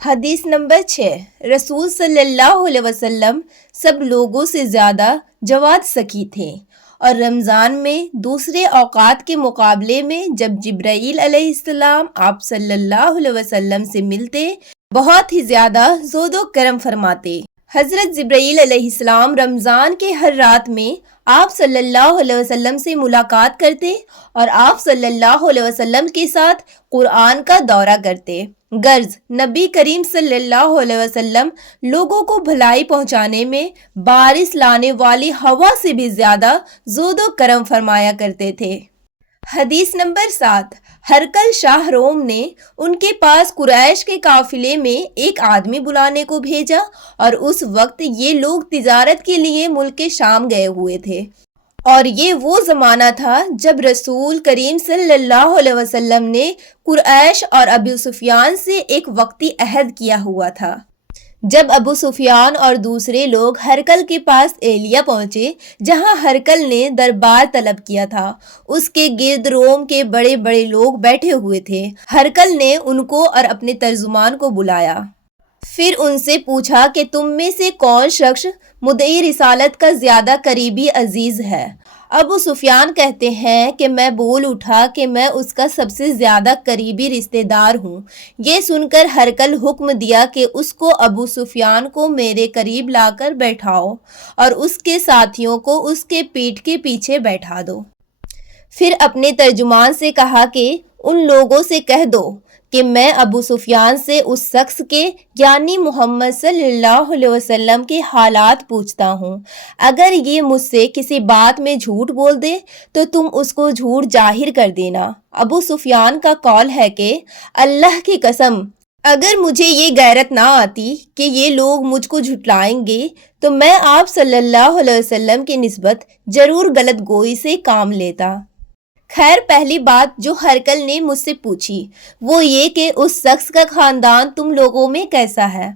حدیث نمبر 6۔ رسول صلی اللہ علیہ وسلم سب لوگوں سے زیادہ جواد سخی تھے، اور رمضان میں دوسرے اوقات کے مقابلے میں جب جبرائیل علیہ السلام آپ صلی اللہ علیہ وسلم سے ملتے بہت ہی زیادہ زود و کرم فرماتے۔ حضرت جبرائیل علیہ السلام رمضان کے ہر رات میں آپ صلی اللہ علیہ وسلم سے ملاقات کرتے اور آپ صلی اللہ علیہ وسلم کے ساتھ قرآن کا دورہ کرتے۔ غرض نبی کریم صلی اللہ علیہ وسلم لوگوں کو بھلائی پہنچانے میں بارش لانے والی ہوا سے بھی زیادہ زود و کرم فرمایا کرتے تھے۔ حدیث نمبر 7۔ ہرقل شاہ روم نے ان کے پاس قریش کے قافلے میں ایک آدمی بلانے کو بھیجا، اور اس وقت یہ لوگ تجارت کے لیے ملک شام گئے ہوئے تھے، اور یہ وہ زمانہ تھا جب رسول کریم صلی اللہ علیہ وسلم نے قریش اور ابو سفیان سے ایک وقتی عہد کیا ہوا تھا۔ جب ابو سفیان اور دوسرے لوگ ہرقل کے پاس ایلیا پہنچے، جہاں ہرقل نے دربار طلب کیا تھا، اس کے گرد روم کے بڑے بڑے لوگ بیٹھے ہوئے تھے۔ ہرقل نے ان کو اور اپنے ترجمان کو بلایا، پھر ان سے پوچھا کہ تم میں سے کون شخص مدعی رسالت کا زیادہ قریبی عزیز ہے؟ ابو سفیان کہتے ہیں کہ میں بول اٹھا کہ میں اس کا سب سے زیادہ قریبی رشتہ دار ہوں۔ یہ سن کر ہرقل حکم دیا کہ اس کو ابو سفیان کو میرے قریب لا کر بیٹھاؤ اور اس کے ساتھیوں کو اس کے پیٹھ کے پیچھے بیٹھا دو۔ پھر اپنے ترجمان سے کہا کہ ان لوگوں سے کہہ دو کہ میں ابو سفیان سے اس شخص کے یعنی محمد صلی اللہ علیہ وسلم کے حالات پوچھتا ہوں۔ اگر یہ مجھ سے کسی بات میں جھوٹ بول دے تو تم اس کو جھوٹ ظاہر کر دینا۔ ابو سفیان کا قول ہے کہ اللہ کی قسم، اگر مجھے یہ غیرت نہ آتی کہ یہ لوگ مجھ کو جھٹلائیں گے تو میں آپ صلی اللہ علیہ وسلم کی نسبت ضرور غلط گوئی سے کام لیتا۔ خیر، پہلی بات جو ہرقل نے مجھ سے پوچھی وہ یہ کہ اس شخص کا خاندان تم لوگوں میں کیسا ہے؟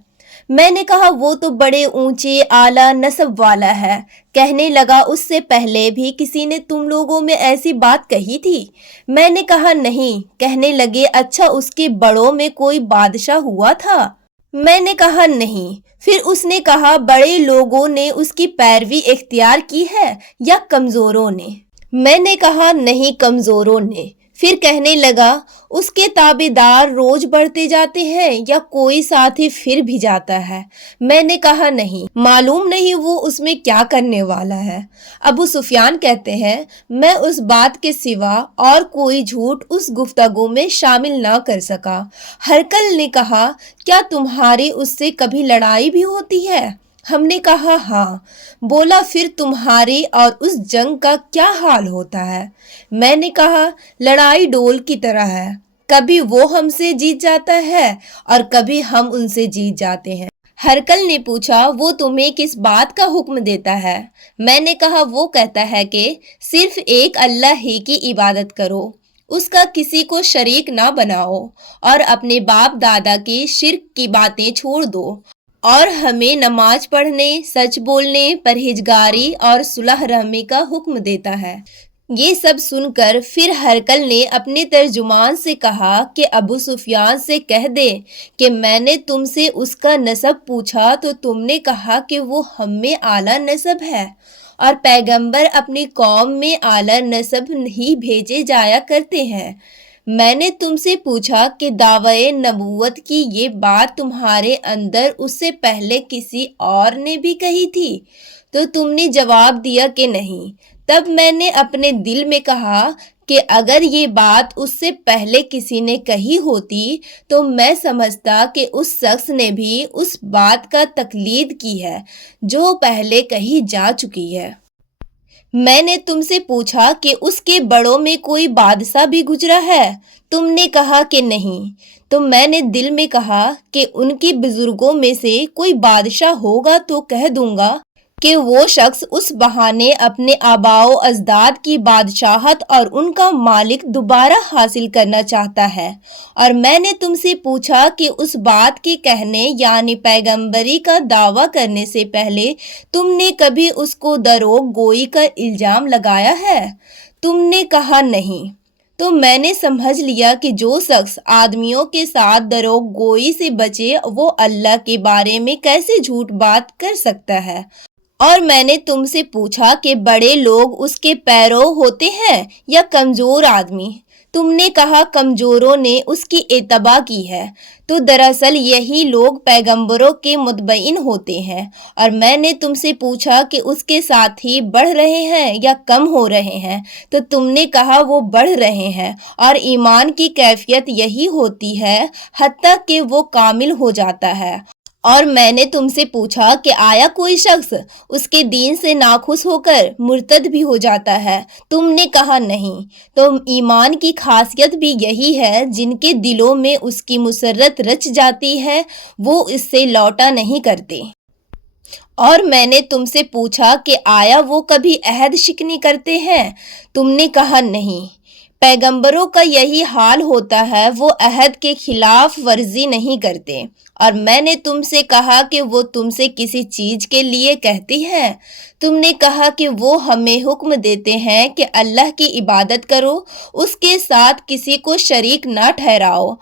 میں نے کہا وہ تو بڑے اونچے اعلیٰ نسب والا ہے۔ کہنے لگا اس سے پہلے بھی کسی نے تم لوگوں میں ایسی بات کہی تھی؟ میں نے کہا نہیں۔ کہنے لگے اچھا اس کے بڑوں میں کوئی بادشاہ ہوا تھا؟ میں نے کہا نہیں۔ پھر اس نے کہا بڑے لوگوں نے اس کی پیروی اختیار کی ہے یا کمزوروں نے؟ میں نے کہا نہیں، کمزوروں نے۔ پھر کہنے لگا اس کے تابع دار روز بڑھتے جاتے ہیں یا کوئی ساتھی پھر بھی جاتا ہے؟ میں نے کہا نہیں، معلوم نہیں وہ اس میں کیا کرنے والا ہے۔ ابو سفیان کہتے ہیں میں اس بات کے سوا اور کوئی جھوٹ اس گفتگو میں شامل نہ کر سکا۔ ہرقل نے کہا کیا تمہاری اس سے کبھی لڑائی بھی ہوتی ہے؟ ہم نے کہا ہاں۔ بولا پھر تمہاری اور اس جنگ کا کیا حال ہوتا ہے؟ میں نے کہا لڑائی ڈول کی طرح ہے، کبھی وہ ہم سے جیت جاتا ہے اور کبھی ہم ان سے جیت جاتے ہیں۔ ہرقل نے پوچھا وہ تمہیں کس بات کا حکم دیتا ہے؟ میں نے کہا وہ کہتا ہے کہ صرف ایک اللہ ہی کی عبادت کرو، اس کا کسی کو شریک نہ بناؤ، اور اپنے باپ دادا کی شرک کی باتیں چھوڑ دو، اور ہمیں نماز پڑھنے، سچ بولنے، پرہیزگاری اور صلح رحمی کا حکم دیتا ہے۔ یہ سب سن کر پھر ہرقل نے اپنے ترجمان سے کہا کہ ابو سفیان سے کہہ دے کہ میں نے تم سے اس کا نسب پوچھا تو تم نے کہا کہ وہ ہم میں اعلیٰ نسب ہے، اور پیغمبر اپنی قوم میں اعلیٰ نسب ہی بھیجے جایا کرتے ہیں۔ میں نے تم سے پوچھا کہ دعوی نبوت کی یہ بات تمہارے اندر اس سے پہلے کسی اور نے بھی کہی تھی؟ تو تم نے جواب دیا کہ نہیں۔ تب میں نے اپنے دل میں کہا کہ اگر یہ بات اس سے پہلے کسی نے کہی ہوتی تو میں سمجھتا کہ اس شخص نے بھی اس بات کا تقلید کی ہے جو پہلے کہی جا چکی ہے۔ میں نے تم سے پوچھا کہ اس کے بڑوں میں کوئی بادشاہ بھی گزرا ہے؟ تم نے کہا کہ نہیں۔ تو میں نے دل میں کہا کہ ان کے بزرگوں میں سے کوئی بادشاہ ہوگا تو کہہ دوں گا کہ وہ شخص اس بہانے اپنے آباء و اجداد کی بادشاہت اور ان کا مالک دوبارہ حاصل کرنا چاہتا ہے، اور میں نے تم سے پوچھا کہ اس بات کے کہنے یعنی پیغمبری کا دعویٰ کرنے سے پہلے تم نے کبھی اس کو دروغ گوئی کا الزام لگایا ہے؟ تم نے کہا نہیں۔ تو میں نے سمجھ لیا کہ جو شخص آدمیوں کے ساتھ دروغ گوئی سے بچے وہ اللہ کے بارے میں کیسے جھوٹ بات کر سکتا ہے۔ اور میں نے تم سے پوچھا کہ بڑے لوگ اس کے پیرو ہوتے ہیں یا کمزور آدمی؟ تم نے کہا کمزوروں نے اس کی اتباع کی ہے۔ تو دراصل یہی لوگ پیغمبروں کے متبعین ہوتے ہیں۔ اور میں نے تم سے پوچھا کہ اس کے ساتھی بڑھ رہے ہیں یا کم ہو رہے ہیں؟ تو تم نے کہا وہ بڑھ رہے ہیں، اور ایمان کی کیفیت یہی ہوتی ہے حتیٰ کہ وہ کامل ہو جاتا ہے۔ اور میں نے تم سے پوچھا کہ آیا کوئی شخص اس کے دین سے ناخوش ہو کر مرتد بھی ہو جاتا ہے؟ تم نے کہا نہیں۔ تو ایمان کی خاصیت بھی یہی ہے، جن کے دلوں میں اس کی مسرت رچ جاتی ہے وہ اس سے لوٹا نہیں کرتے۔ اور میں نے تم سے پوچھا کہ آیا وہ کبھی عہد شکنی کرتے ہیں؟ تم نے کہا نہیں۔ پیغمبروں کا یہی حال ہوتا ہے، وہ عہد کے خلاف ورزی نہیں کرتے۔ اور میں نے تم سے کہا کہ وہ تم سے کسی چیز کے لیے کہتے ہیں؟ تم نے کہا کہ وہ ہمیں حکم دیتے ہیں کہ اللہ کی عبادت کرو، اس کے ساتھ کسی کو شریک نہ ٹھہراؤ،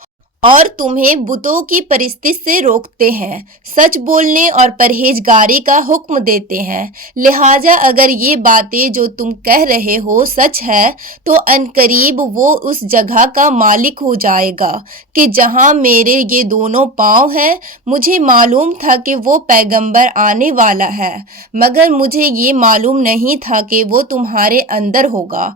اور تمہیں بتوں کی پرستش سے روکتے ہیں، سچ بولنے اور پرہیزگاری کا حکم دیتے ہیں۔ لہٰذا اگر یہ باتیں جو تم کہہ رہے ہو سچ ہے تو عنقریب وہ اس جگہ کا مالک ہو جائے گا کہ جہاں میرے یہ دونوں پاؤں ہیں۔ مجھے معلوم تھا کہ وہ پیغمبر آنے والا ہے، مگر مجھے یہ معلوم نہیں تھا کہ وہ تمہارے اندر ہوگا۔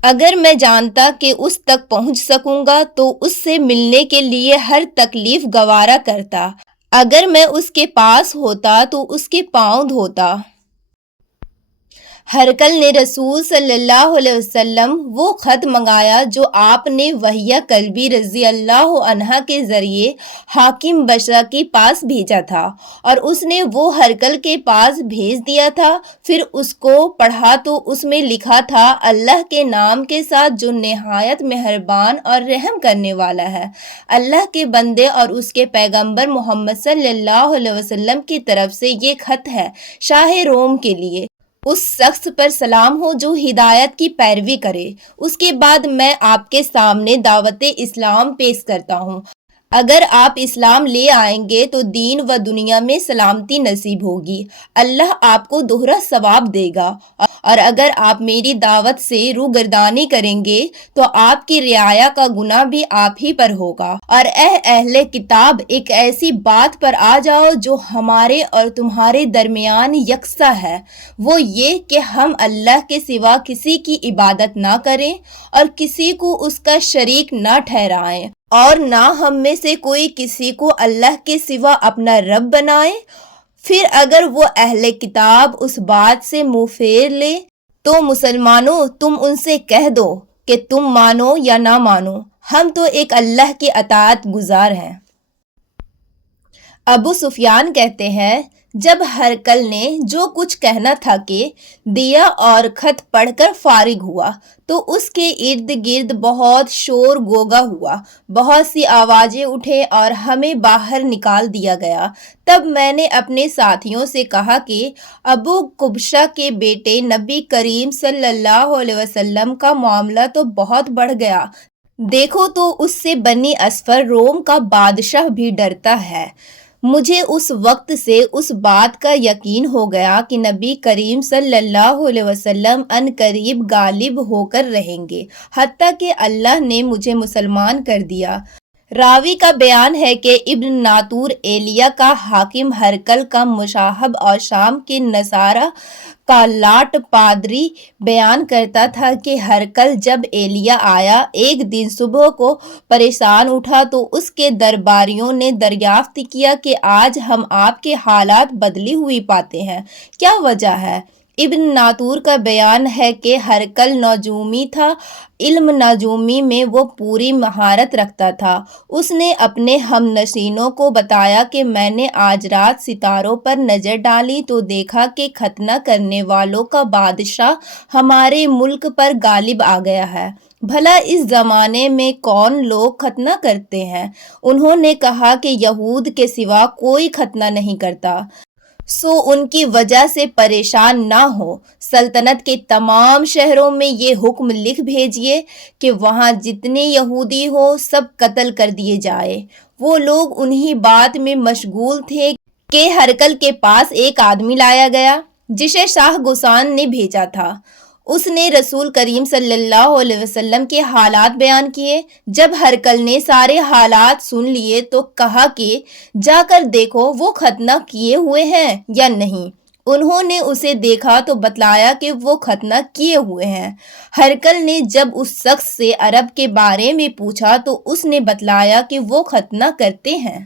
اگر میں جانتا کہ اس تک پہنچ سکوں گا تو اس سے ملنے کے لیے ہر تکلیف گوارا کرتا۔ اگر میں اس کے پاس ہوتا تو اس کے پاؤں دھوتا۔ ہرقل نے رسول صلی اللہ علیہ وسلم وہ خط منگایا جو آپ نے وہیہ کلبی رضی اللہ عنہا کے ذریعے حاکم بصرہ کے پاس بھیجا تھا، اور اس نے وہ ہرقل کے پاس بھیج دیا تھا۔ پھر اس کو پڑھا تو اس میں لکھا تھا، اللہ کے نام کے ساتھ جو نہایت مہربان اور رحم کرنے والا ہے۔ اللہ کے بندے اور اس کے پیغمبر محمد صلی اللہ علیہ وسلم کی طرف سے یہ خط ہے، شاہ روم کے لیے۔ اس شخص پر سلام ہو جو ہدایت کی پیروی کرے۔ اس کے بعد میں آپ کے سامنے دعوت اسلام پیش کرتا ہوں۔ اگر آپ اسلام لے آئیں گے تو دین و دنیا میں سلامتی نصیب ہوگی، اللہ آپ کو دوہرا ثواب دے گا، اور اگر آپ میری دعوت سے روگردانی کریں گے تو آپ کی رعایا کا گناہ بھی آپ ہی پر ہوگا۔ اور اے اہل کتاب، ایک ایسی بات پر آ جاؤ جو ہمارے اور تمہارے درمیان یکساں ہے، وہ یہ کہ ہم اللہ کے سوا کسی کی عبادت نہ کریں اور کسی کو اس کا شریک نہ ٹھہرائیں، اور نہ ہم میں سے کوئی کسی کو اللہ کے سوا اپنا رب بنائے۔ پھر اگر وہ اہل کتاب اس بات سے منہ پھیر لے تو مسلمانوں تم ان سے کہہ دو کہ تم مانو یا نہ مانو، ہم تو ایک اللہ کے اطاعت گزار ہیں۔ ابو سفیان کہتے ہیں، جب ہرقل نے جو کچھ کہنا تھا کہ دیا اور خط پڑھ کر فارغ ہوا تو اس کے ارد گرد بہت شور گوگا ہوا، بہت سی آوازیں اٹھے اور ہمیں باہر نکال دیا گیا۔ تب میں نے اپنے ساتھیوں سے کہا کہ ابو قبشہ کے بیٹے نبی کریم صلی اللہ علیہ وسلم کا معاملہ تو بہت بڑھ گیا، دیکھو تو اس سے بنی اصفر روم کا بادشاہ بھی ڈرتا ہے۔ مجھے اس وقت سے اس بات کا یقین ہو گیا کہ نبی کریم صلی اللہ علیہ وسلم ان قریب غالب ہو کر رہیں گے، حتیٰ کہ اللہ نے مجھے مسلمان کر دیا۔ راوی کا بیان ہے کہ ابن ناطور ایلیا کا حاکم ہرقل کا مصاحب اور شام کے نصارہ کا لاٹ پادری بیان کرتا تھا کہ ہرقل جب ایلیا آیا ایک دن صبح کو پریشان اٹھا تو اس کے درباریوں نے دریافت کیا کہ آج ہم آپ کے حالات بدلی ہوئی پاتے ہیں، کیا وجہ ہے؟ ابن ناطور کا بیان ہے کہ ہرقل نجومی تھا، علم نجومی میں وہ پوری مہارت رکھتا تھا۔ اس نے اپنے ہم نشینوں کو بتایا کہ میں نے آج رات ستاروں پر نظر ڈالی تو دیکھا کہ ختنہ کرنے والوں کا بادشاہ ہمارے ملک پر غالب آ گیا ہے، بھلا اس زمانے میں کون لوگ ختنہ کرتے ہیں؟ انہوں نے کہا کہ یہود کے سوا کوئی ختنہ نہیں کرتا۔ سو ان کی وجہ سے پریشان نہ ہو، سلطنت کے تمام شہروں میں یہ حکم لکھ بھیجیے کہ وہاں جتنے یہودی ہو سب قتل کر دیے جائے۔ وہ لوگ انہی بات میں مشغول تھے کہ ہرقل کے پاس ایک آدمی لایا گیا جسے شاہ غسان نے بھیجا تھا۔ اس نے رسول کریم صلی اللہ علیہ وسلم کے حالات بیان کیے۔ جب ہرقل نے سارے حالات سن لیے تو کہا کہ جا کر دیکھو وہ ختنہ کیے ہوئے ہیں یا نہیں۔ انہوں نے اسے دیکھا تو بتلایا کہ وہ ختنہ کیے ہوئے ہیں۔ ہرقل نے جب اس شخص سے عرب کے بارے میں پوچھا تو اس نے بتلایا کہ وہ ختنہ کرتے ہیں۔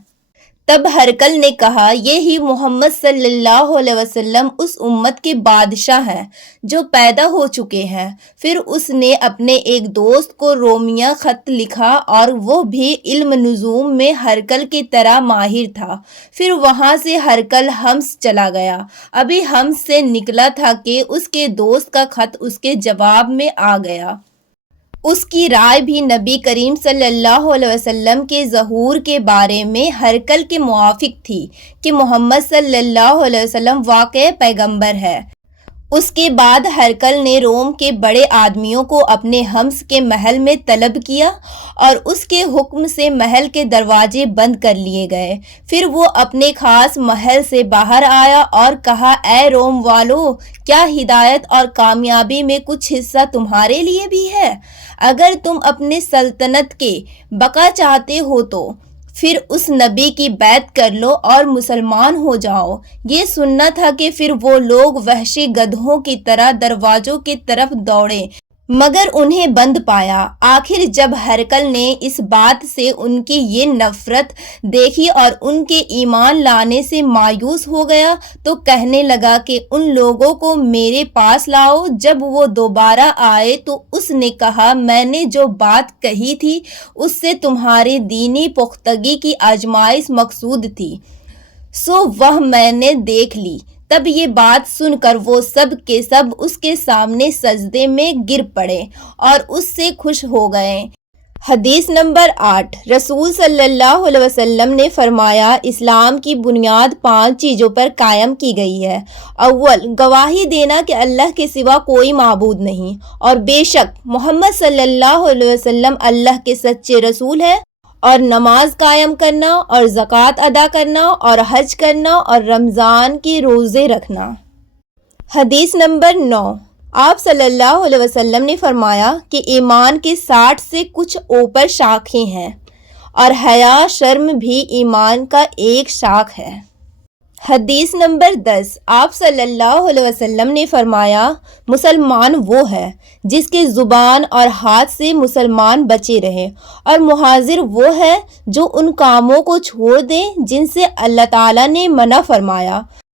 تب ہرقل نے کہا یہی محمد صلی اللہ علیہ وسلم اس امت کے بادشاہ ہیں جو پیدا ہو چکے ہیں۔ پھر اس نے اپنے ایک دوست کو رومیہ خط لکھا اور وہ بھی علم نجوم میں ہرقل کی طرح ماہر تھا۔ پھر وہاں سے ہرقل حمص چلا گیا۔ ابھی حمص سے نکلا تھا کہ اس کے دوست کا خط اس کے جواب میں آ گیا۔ اس کی رائے بھی نبی کریم صلی اللہ علیہ وسلم کے ظہور کے بارے میں ہرقل کے موافق تھی کہ محمد صلی اللہ علیہ وسلم واقعی پیغمبر ہے۔ اس کے بعد ہرقل نے روم کے بڑے آدمیوں کو اپنے حمص کے محل میں طلب کیا اور اس کے حکم سے محل کے دروازے بند کر لیے گئے۔ پھر وہ اپنے خاص محل سے باہر آیا اور کہا اے روم والو، کیا ہدایت اور کامیابی میں کچھ حصہ تمہارے لیے بھی ہے؟ اگر تم اپنے سلطنت کے بقا چاہتے ہو تو پھر اس نبی کی بیعت کر لو اور مسلمان ہو جاؤ۔ یہ سننا تھا کہ پھر وہ لوگ وحشی گدھوں کی طرح دروازوں کی طرف دوڑے مگر انہیں بند پایا۔ آخر جب ہرقل نے اس بات سے ان کی یہ نفرت دیکھی اور ان کے ایمان لانے سے مایوس ہو گیا تو کہنے لگا کہ ان لوگوں کو میرے پاس لاؤ۔ جب وہ دوبارہ آئے تو اس نے کہا میں نے جو بات کہی تھی اس سے تمہاری دینی پختگی کی آزمائش مقصود تھی، سو وہ میں نے دیکھ لی۔ تب یہ بات سن کر وہ سب کے سب اس کے سامنے سجدے میں گر پڑے اور اس سے خوش ہو گئے۔ حدیث نمبر 8۔ رسول صلی اللہ علیہ وسلم نے فرمایا اسلام کی بنیاد 5 چیزوں پر قائم کی گئی ہے۔ اول، گواہی دینا کہ اللہ کے سوا کوئی معبود نہیں اور بے شک محمد صلی اللہ علیہ وسلم اللہ کے سچے رسول ہے، اور نماز قائم کرنا اور زکوٰۃ ادا کرنا اور حج کرنا اور رمضان کے روزے رکھنا۔ حدیث نمبر 9۔ آپ صلی اللہ علیہ وسلم نے فرمایا کہ ایمان کے 60 سے کچھ اوپر شاخیں ہیں اور حیا شرم بھی ایمان کا ایک شاخ ہے۔ حدیث نمبر 10۔ آپ صلی اللہ علیہ وسلم نے فرمایا مسلمان وہ ہے جس کے زبان اور ہاتھ سے مسلمان بچے رہے، اور مہاجر وہ ہے جو ان کاموں کو چھوڑ دے جن سے اللہ تعالیٰ نے منع فرمایا۔